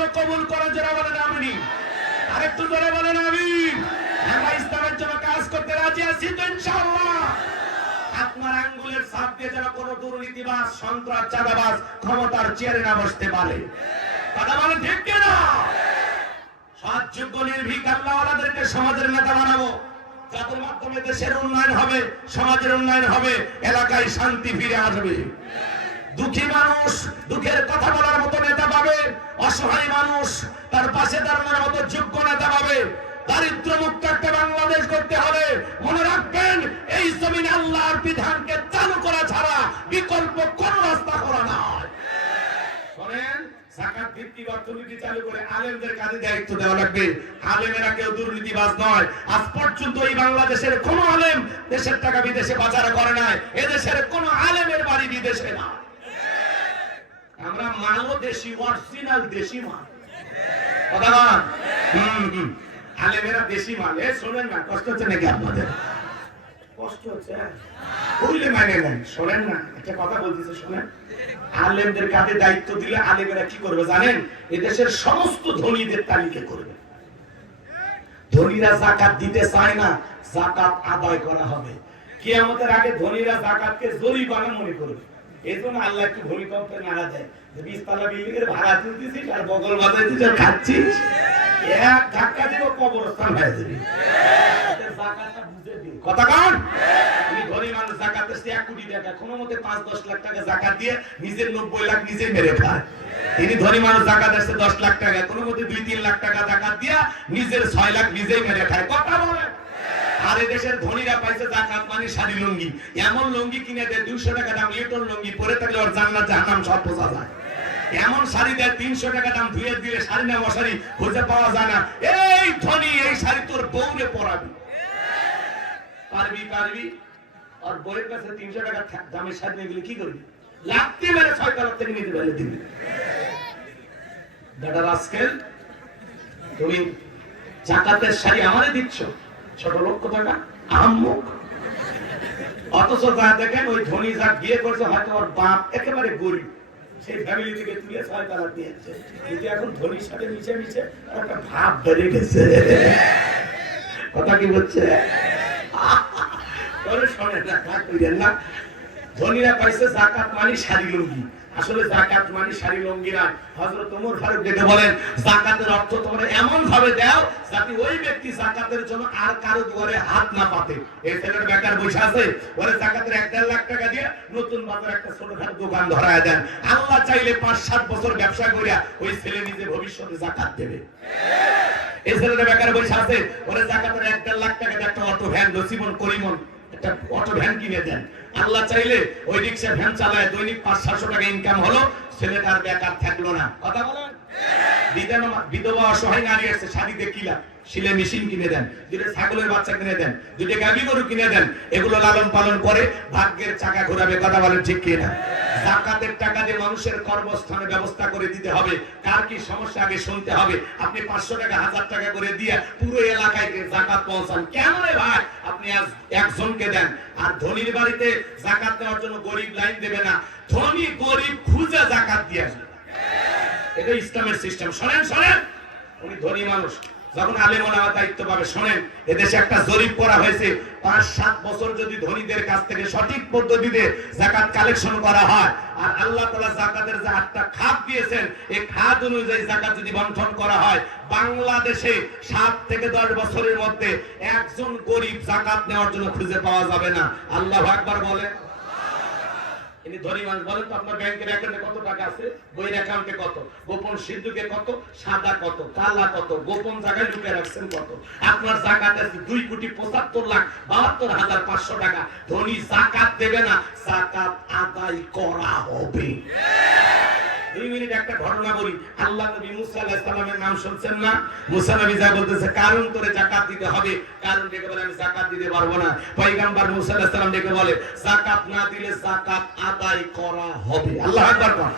যেন কবুল করে, যারা বলেন আমিন। আরেকটু জোরে বলেন আমিন। আমরা ইসলামের জন্য কাজ করতে রাজি আছি তো ইনশাআল্লাহ। আপনার আঙ্গুলের ছাপ দিয়ে যেন কোনো দুর্নীতিবাজ, সন্ত্রাস, চাঁদাবাজ ক্ষমতার চেয়ারে না বসতে পারে। কথা বলেন ঠিক কিনা? সৎ, যোগ্য, নির্ভীক আল্লাহওয়ালাদেরকে সমাজের নেতা বানাবো, যাদের মাধ্যমে দেশের উন্নয়ন হবে, সমাজের উন্নয়ন হবে, এলাকায় শান্তি ফিরে আসবে। দুঃখী মানুষ দুঃখের কথা বলার মতো নেতা পাবে, অসহায় মানুষ তার পাশে দাঁড়ানোর মতো যোগ্য নেতা পাবে। দারিদ্র মুক্ত একটা বাংলাদেশ করতে হলে মনে রাখবেন, এই জমিনে আল্লাহর বিধানকে চালু করা ছাড়া বিকল্প কোন রাস্তা করা নয়। শোনেন, যাকাত ভিত্তিক অর্থনীতি চালু করে আলেমদের কাজে দায়িত্ব দেওয়া লাগবে। আলেমেরা কেউ দুর্নীতিবাজ নয়। আজ পর্যন্ত এই বাংলাদেশের কোন আলেম দেশের টাকা বিদেশে পাচার করে নাই। এদেশের কোন আলেমের বাড়ি বিদেশে না। আমরা মালও দেশি, অরিজিনাল দেশি মাল। কথা বল। আলেমেরা দেশি মাল। শোনেন না, কষ্ট হচ্ছে নাকি আপনাদের? কষ্ট হচ্ছে? বললে মানে নেন। শোনেন না, একটা কথা বলতেছে, শোনেন। আলেমদের কাঁধে দায়িত্ব দিলে আলেমেরা কি করবে জানেন? এদেশের সমস্ত ধনীদের তালিকা করবে। ধনীরা যাকাত দিতে চায় না, যাকাত আদায় করা হবে। কিয়ামতের আগে ধনীরা যাকাতকে জরিমানা মনে করবে। এই জন্য আল্লাহ একটু ভূমিকম্পে নাড়া দেয়। 20 তলা বিল্ডিং এর ভাড়া তুলতেছিস আর বগল বাজাইছিস আর খাচ্ছিস, এক ধাক্কা দিব কবরস্থান হয়ে যাবে। যাকাতটা বুঝে দিন। কথা কন। আমি ধনী মানুষ, যাকাতের 1 কোটি টাকা কোনো মতে 5-10 লাখ টাকা যাকাত দিয়ে নিজের 90 লাখ নিজে মেরে খায়। তিনি ধনী মানুষ, যাকাত আসছে 10 লাখ টাকা, কোনো মতে 2-3 লাখ টাকা যাকাত দিয়া নিজের 6 লাখ নিজেই মেরে খায়। কথা বলে। আর এই দেশের ধনীরা পাইছে যাকাত মানে শাড়ি লুঙ্গি। এমন লুঙ্গি কিনে দেয় 200 টাকা দাম, লিটল লুঙ্গি পরে থাকলে ওর জান্নাত জাহান্নাম সব বোঝা যায়। এমন শাড়ি দেয় 300 টাকা দাম, ধুয়ে দিলে শাড়ি না মশারি খুঁজে পাওয়া যায় না। এই ধনী, এই শাড়ি তোর বউরে পরাবি। পারবি পারবি। আর বউয়ের কাছে 300 টাকা দামের শাড়ি নিয়ে গেলে কি করবি? লাগতে মেরে 6 তলা থেকে নিতে পারলে দিবি। দাদা রাস্কেল, তুমি যাকাতের শাড়ি আমারে দিচ্ছ 6 লক্ষ টাকা আহম্মক। অথচ যা দেখেন ওই ধনী যা বিয়ে করছে, হয়তো ওর বাপ একেবারে গরিব, সেই ফ্যামিলি থেকে তুলে 6 তলা দিয়েছে। কিন্তু এখন ধনীর সাথে মিশে মিশে একটা ভাব বেড়ে গেছে। কথা কি বলছে? ধনীরা পাইছে যাকাত মানে শাড়ি লুঙ্গি। আসলে যাকাত মানে শাড়ি লুঙ্গি না। হযরত ওমর ফারুক দেখে বলেন, যাকাতের অর্থ তোমরা এমন ভাবে দাও যাতে ওই ব্যক্তি যাকাতের জন্য আর কারো দুয়ারে হাত না পাতে। এই ছেলের বেকার বসে আছে, ওরে যাকাতের 1-1.5 লাখ টাকা দিয়ে নতুন বাজার একটা ছোটখাটো দোকান ধরায় দেন। আল্লাহ চাইলে 5-7 বছর ব্যবসা করিয়া ওই ছেলে নিজে ভবিষ্যতে যাকাত দেবে। এই ছেলেটা বেকার বসে আছে, ওরে যাকাতের 1-1.5 লাখ টাকা দিয়ে একটা অটো ভ্যান, নসিবন করিমন একটা অটো ভ্যান কিনে দেন। আল্লাহ চাইলে ওই রিক্সা ভ্যান চালায় দৈনিক 500-700 টাকা ইনকাম হলো, ছেলেটার বেকার থাকলো না। কথা বলেন। বিধবা অসহায় নারী আছে, শাড়ি দিয়ে কিলা সিলে মেশিন কিনে দেন, 2টা ছাগলের বাচ্চা কিনে দেন, 2টা গাভী গরু কিনে দেন, এগুলো লালন পালন করে ভাগ্যের চাকা ঘোরাবে। কথা বলেন ঠিক কিনা? যাকাতের টাকা দিয়ে মানুষের কর্মস্থানের ব্যবস্থা করে দিতে হবে। কার কি সমস্যা আগে শুনতে হবে। আপনি 500 টাকা 1000 টাকা করে দিয়ে পুরো এলাকায় যাকাত পৌঁছান কেন রে ভাই? আপনি আজ একজনকে দেন। আর ধনীর বাড়িতে যাকাত দেওয়ার জন্য গরিব লাইন দেবে না, ধনী গরিব খুঁজে যাকাত দিয়ে আসবে। এটা ইসলামের সিস্টেম। শোনেন শোনেন, উনি ধনী মানুষ, যখন আলেম ওলামা দায়িত্ব পাবে, শোনেন, এদেশে একটা জরিপ করা হয়েছে, 5-7 বছর যদি ধনীদের কাছ থেকে সঠিক পদ্ধতিতে যাকাত কালেকশন করা হয়, আর আল্লাহ তাআলা যাকাতের যে 8টা খাত দিয়েছেন, এই খাত অনুযায়ী যাকাত যদি বন্টন করা হয়, বাংলাদেশে 7 থেকে 10 বছরের মধ্যে একজন গরিব যাকাত নেওয়ার জন্য খুঁজে পাওয়া যাবে না। আল্লাহু আকবার বলেন। ইনি ধনী মানুষ। বলেন তো আপনার ব্যাংকের অ্যাকাউন্টে কত টাকা আছে, বইয়ের অ্যাকাউন্টে কত, গোপন সিন্ধুকে কত, সাদা কত, কালা কত, গোপন জায়গায় লুকিয়ে রাখছেন কত। আপনার যাকাত আছে 2,75,72,500 টাকা। ধনী যাকাত দেবে না, যাকাত আদায় করা হবে। 2 মিনিট একটা ঘটনা বলি। আল্লাহ নবী মুসা আলাইহিস সালামের নাম শুনছেন না? মুসা নবী যা বলতেছে, কারণ তোরে যাকাত দিতে হবে। কারণ ডেকে বলে, আমি যাকাত দিতে পারবো না। পয়গম্বর মুসা আলাইহিস সালাম ডেকে বলে, যাকাত না দিলে যাকাত আদায় করা হবে। আল্লাহু আকবার বল।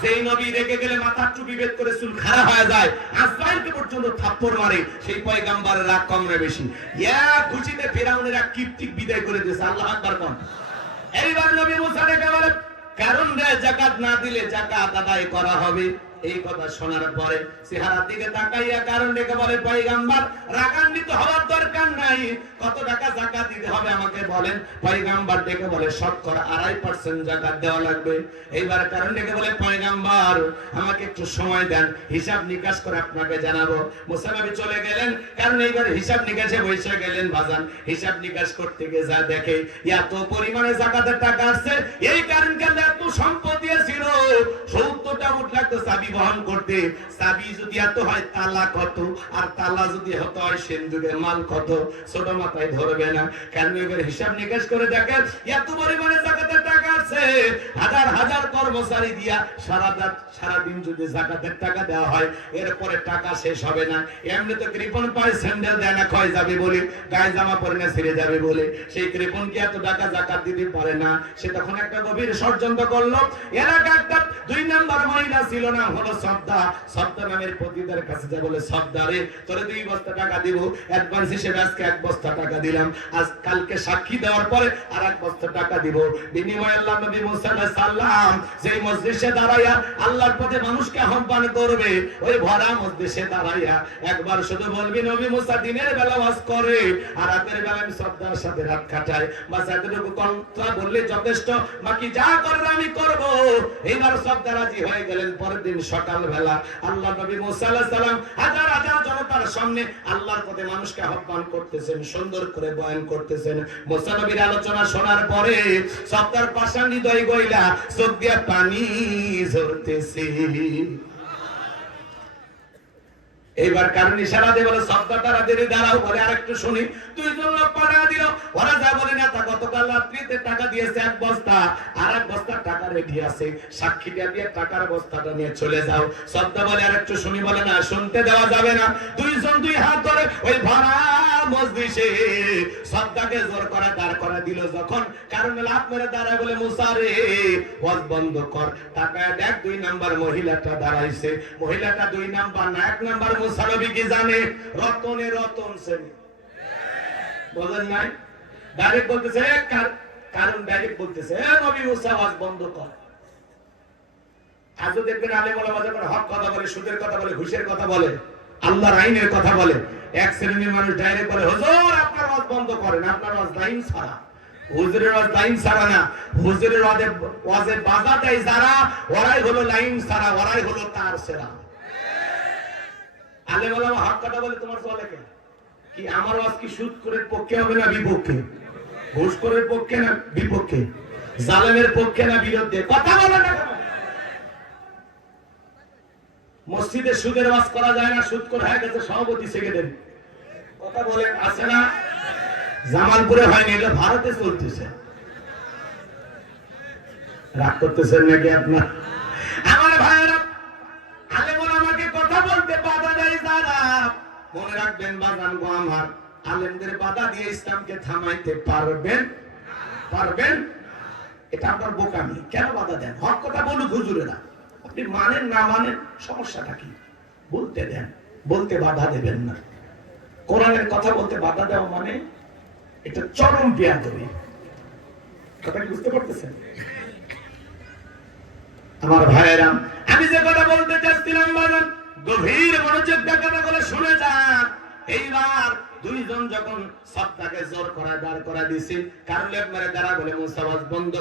যেই নবী রেগে গেলে মাথার টুপি বের করে চুল খাড়া হয়ে যায়, আজরাইলকে পর্যন্ত থাপ্পড় মারে, সেই পয়গম্বরের রাগ কম না বেশি? এক ঘুষিতে ফিরাউনের এক কীর্তিক বিদায় করে দিয়েছে। আল্লাহু আকবার বল। এইবার নবী মুসা ডেকে বলে, কারণ রে যাকাত না দিলে যাকাত আদায় করা হবে। এই কথা শোনার পরে চেহারার দিকে তাকাইয়া কারণ ডেকে বলে, পয়গম্বর রাগান্বিত হওয়ার দরকার নাই, কত টাকা যাকাত দিতে হবে আমাকে বলেন। পয়গম্বর ডেকে বলে, শতকরা 2.5% যাকাত দেওয়া লাগবে। এইবার কারণ ডেকে বলে, পয়গম্বর আমাকে একটু সময় দেন, হিসাব নিকাশ করে আপনাকে জানাবো। মুসা নবী চলে গেলেন, কারণ এইবার হিসাব নিকাশে বসে গেলেন। বাজান হিসাব নিকাশ করতে গিয়ে যা দেখে এত পরিমাণে যাকাতের টাকা আসছে, এই কারণ কেন এত সম্পদ দিয়েছিল, 70টা উট লাগতো চাবি বহন করতে। চাবি যদি এত হয় তালা কত, আর তালা যদি হতো হয় সিন্ধুকের মাল কত, ছোট মাথায় ধরবে না। কেন এবার হিসাব নিকাশ করে দেখে এত পরিমাণে যাকাতের টাকা আছে, হাজার হাজার কর্মচারী দিয়া সারাদিন যদি যাকাতের টাকা দেওয়া হয়, এরপরে টাকা শেষ হবে না। এমনি তো কৃপণ পায় স্যান্ডেল দেয় না, ক্ষয় যাবে বলে, গায়ে জামা পরে না ছিঁড়ে যাবে বলে। সেই কৃপণ কি এত টাকা যাকাত দিতে পারে না? সে তখন একটা গভীর ষড়যন্ত্র করলো। এলাকা একটা 2 নাম্বার মহিলা ছিল, না হলো সবদা। সবদা নামের পতিদের কাছে যা বলে, সবদা রে তোরে 2 বস্তা টাকা দিব, অ্যাডভান্স হিসেবে আজকে 1 বস্তা টাকা দিলাম, আজ কালকে সাক্ষী দেওয়ার পরে আর 1 বস্তা টাকা দিব। বিনিময়ে আল্লাহ নবী মুসা আলাইহিস সালাম যেই মজলিসে দাঁড়াইয়া আল্লাহর পথে মানুষকে আহ্বান করবে, ওই ভরা মজলিসে দাঁড়াইয়া একবার শুধু বলবি, নবী মুসা দিনের বেলা ওয়াজ করে আর রাতের বেলা আমি সবদার সাথে রাত কাটাই, বাস এতটুকু কথা বললে যথেষ্ট, বাকি যা করার আমি করব। এইবার সবদা রাজি হয়ে গেলেন। পরের দিন সকালবেলা আল্লাহ নবী মুসা আলাইহিস সালাম হাজার হাজার জনতার সামনে আল্লাহর পথে মানুষকে আহ্বান করতেছেন, সুন্দর করে বয়ান করতেছেন। মুসা নবীর আলোচনা শোনার পরে সবদার পাষাণ হৃদয় গইলা চোখ দিয়া পানি ঝরতেছে। এইবার কারণ ইশারা দিয়ে বলে, সবদা তাড়াতাড়ি দাঁড়াও, বলে আরেকটু শুনি। 2 জন লোক পাঠা দিল, ওরা যা বলে না তা, গতকাল রাত্রিতে টাকা দিয়েছে 1 বস্তা, আর 1 বস্তা টাকা রেডি আছে, সাক্ষীটা দিয়ে টাকার বস্তাটা নিয়ে চলে যাও। সবদা বলে আরেকটু শুনি, বলে না শুনতে দেওয়া যাবে না। 2 জন 2 হাত ধরে ওই ভরা মজলিসে সবদাকে জোর করে দাঁড় করে দিল। যখন কারণ লাভ মেরে দাঁড়ায়, বলে মুসা রে ওয়াজ বন্ধ কর, টাকা দেখ 2 নাম্বার মহিলাটা দাঁড়াইছে। মহিলাটা 2 নাম্বার না 1 নাম্বার। মুসা নবী কি জানে? রতনে রতন শ্রেণী, বলেন নাই? ডাইরেক্ট বলতেছে, কারণ ডাইরেক্ট বলতেছে, নবী মুসা ওয়াজ বন্ধ কর। আজও দেখবেন আলেম ওলামা যখন হক কথা বলে, সুদের কথা বলে, ঘুষের কথা বলে, আল্লাহর আইনের কথা বলে, এক শ্রেণীর মানুষ ডাইরেক্ট বলে, হুজুর আপনার ওয়াজ বন্ধ করেন, আপনার ওয়াজ লাইন ছাড়া। হুজুরের ওয়াজ লাইন ছাড়া না, হুজুরের ওয়াজে বাধা দেয় যারা, ওরাই হলো লাইন ছাড়া, ওরাই হলো তার সেরা। আলেম ওলামা হক কথা বলে, তোমার চলে কেন? কি আমার ওয়াজ কি সুদ করে পক্ষে হবে না বিপক্ষে? ঘুষখোরের পক্ষে না বিপক্ষে? জালেমের পক্ষে না বিরুদ্ধে? কথা বলে না কেন? মসজিদে সুদের ওয়াজ করা যায় না, সুদ করে হয়ে গেছে সভাপতি সেক্রেটারি। কথা বলেন, আছে না? জামালপুরে হয়নি, এটা ভারতে চলতেছে। রাগ করতেছেন নাকি আপনার? আমার ভাইয়েরা, আলেম ওলামাকে কথা বলতে বাধা দেয় যারা, মনে রাখবেন বাজান গো আমার, আলেমদের বাধা দিয়ে ইসলামকে থামাইতে পারবেন? পারবেন? এটা আপনার বোকামি। কেন বাধা দেন? হক কথা বলুক হুজুরেরা, আপনি মানেন না মানেন, সমস্যাটা কি? বলতে দেন, বলতে বাধা দেবেন না। কোরআনের কথা বলতে বাধা দেওয়া মানে এটা চরম বেয়াদবি। কথা কি বুঝতে পারতেছেন? আমার ভাইয়েরা, আমি যে কথা বলতে চাচ্ছিলাম বাজান, গভীর মনোযোগ দিয়ে কথাগুলো শুনে যান। এইবার 2 জন যখন সবটাকে জোর করে দাঁড় করা দিছে, কারণ লেপ মেরে দাঁড়া বলে মুসা ওয়াজ বন্ধ